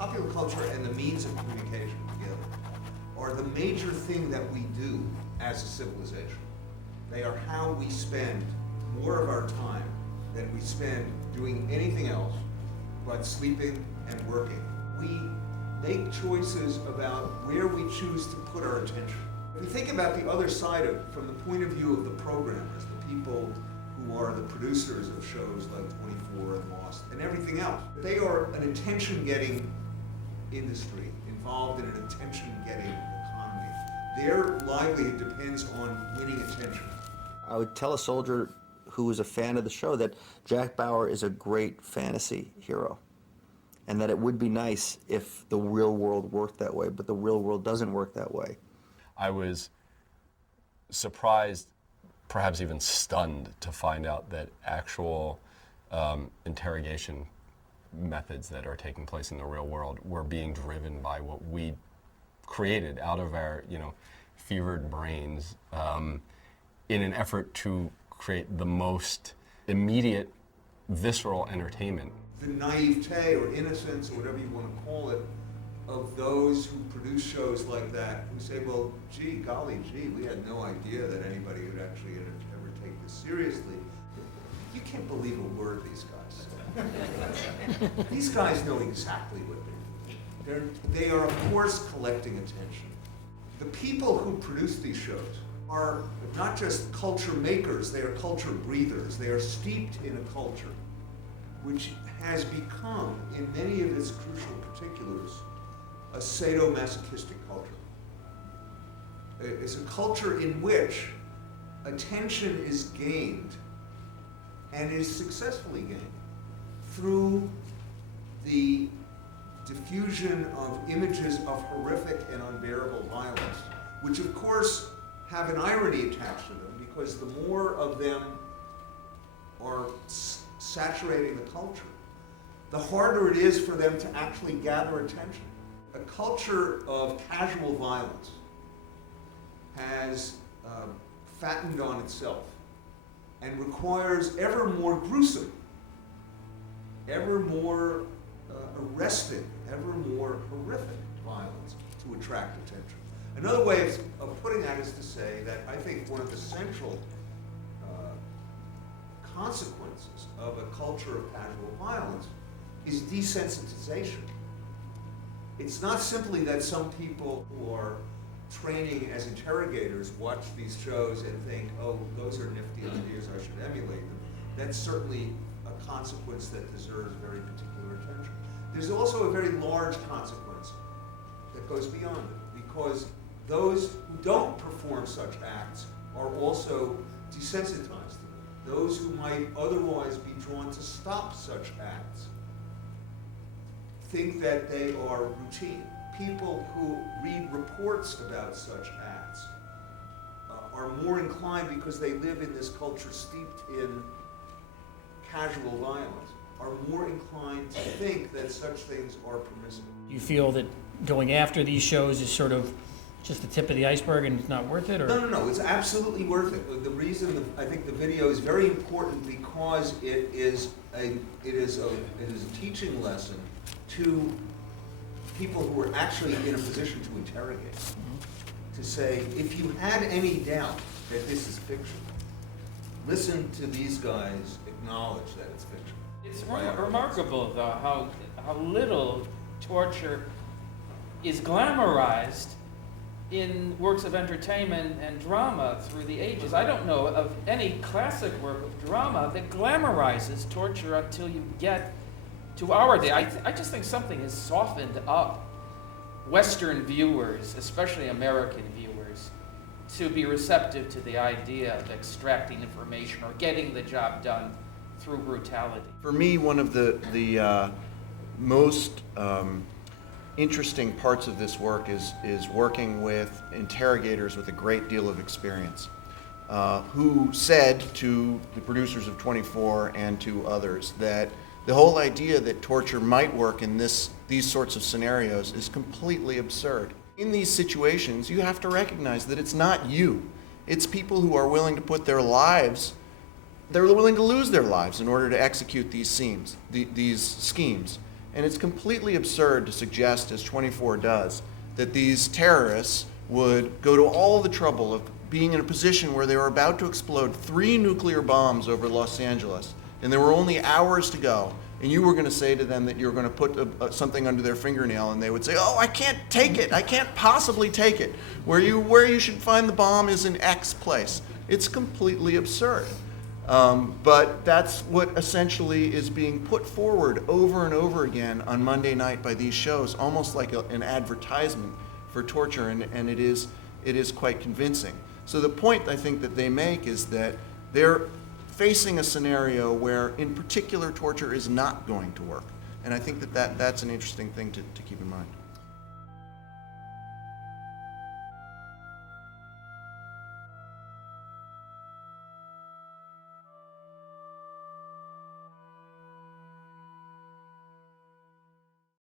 popular culture and the means of communication together are the major thing that we do as a civilization. They are how we spend more of our time than we spend doing anything else but sleeping and working. We make choices about where we choose to put our attention. If you think about the other side of it, from the point of view of the programmers, the people who are the producers of shows like 24 and Lost and everything else, they are an attention-getting industry involved in an attention-getting economy. Their livelihood depends on winning attention. I would tell a soldier who was a fan of the show that Jack Bauer is a great fantasy hero, and that it would be nice if the real world worked that way, but the real world doesn't work that way. I was surprised, perhaps even stunned, to find out that actual interrogation methods that are taking place in the real world were being driven by what we created out of our, fevered brains in an effort to create the most immediate, visceral entertainment. The naivete or innocence, or whatever you want to call it, of those who produce shows like that, who say, well, golly gee, we had no idea that anybody would actually ever take this seriously. You can't believe a word these guys say. These guys know exactly what they're doing. They are, of course, collecting attention. The people who produce these shows are not just culture makers, they are culture breathers. They are steeped in a culture which has become, in many of its crucial particulars, a sadomasochistic culture. It's a culture in which attention is gained, and is successfully gained, through the diffusion of images of horrific and unbearable violence, which of course have an irony attached to them, because the more of them are saturating the culture, the harder it is for them to actually gather attention. A culture of casual violence has fattened on itself and requires ever more gruesome, ever more arresting, ever more horrific violence to attract attention. Another way of putting that is to say that I think one of the central consequences of a culture of casual violence is desensitization. It's not simply that some people who are training as interrogators watch these shows and think, oh, those are nifty ideas, I should emulate them. That's certainly a consequence that deserves very particular attention. There's also a very large consequence that goes beyond it, because those who don't perform such acts are also desensitized to them. Those who might otherwise be drawn to stop such acts think that they are routine. People who read reports about such acts are more inclined, because they live in this culture steeped in casual violence, are more inclined to think that such things are permissible. You feel that going after these shows is sort of just the tip of the iceberg and it's not worth it? Or? No, it's absolutely worth it. The reason I think the video is very important, because it is a teaching lesson to people who are actually in a position to interrogate. To say, if you had any doubt that this is fiction, listen to these guys acknowledge that it's fiction. It's remarkable, though, how little torture is glamorized in works of entertainment and drama through the ages. I don't know of any classic work of drama that glamorizes torture until you get to our day. I just think something has softened up Western viewers, especially American viewers, to be receptive to the idea of extracting information or getting the job done through brutality. For me, one of the most interesting parts of this work is working with interrogators with a great deal of experience, who said to the producers of 24 and to others that the whole idea that torture might work in these sorts of scenarios is completely absurd. In these situations, you have to recognize that it's not you. It's people who are willing to put their lives, they're willing to lose their lives in order to execute these schemes. And it's completely absurd to suggest, as 24 does, that these terrorists would go to all the trouble of being in a position where they were about to explode 3 nuclear bombs over Los Angeles, and there were only hours to go, and you were going to say to them that you're going to put something under their fingernail, and they would say, oh, I can't take it. I can't possibly take it. Where you should find the bomb is in X place. It's completely absurd. But that's what essentially is being put forward over and over again on Monday night by these shows, almost like an advertisement for torture, and it is quite convincing. So the point I think that they make is that they're facing a scenario where, in particular, torture is not going to work. And I think that that's an interesting thing to keep in mind.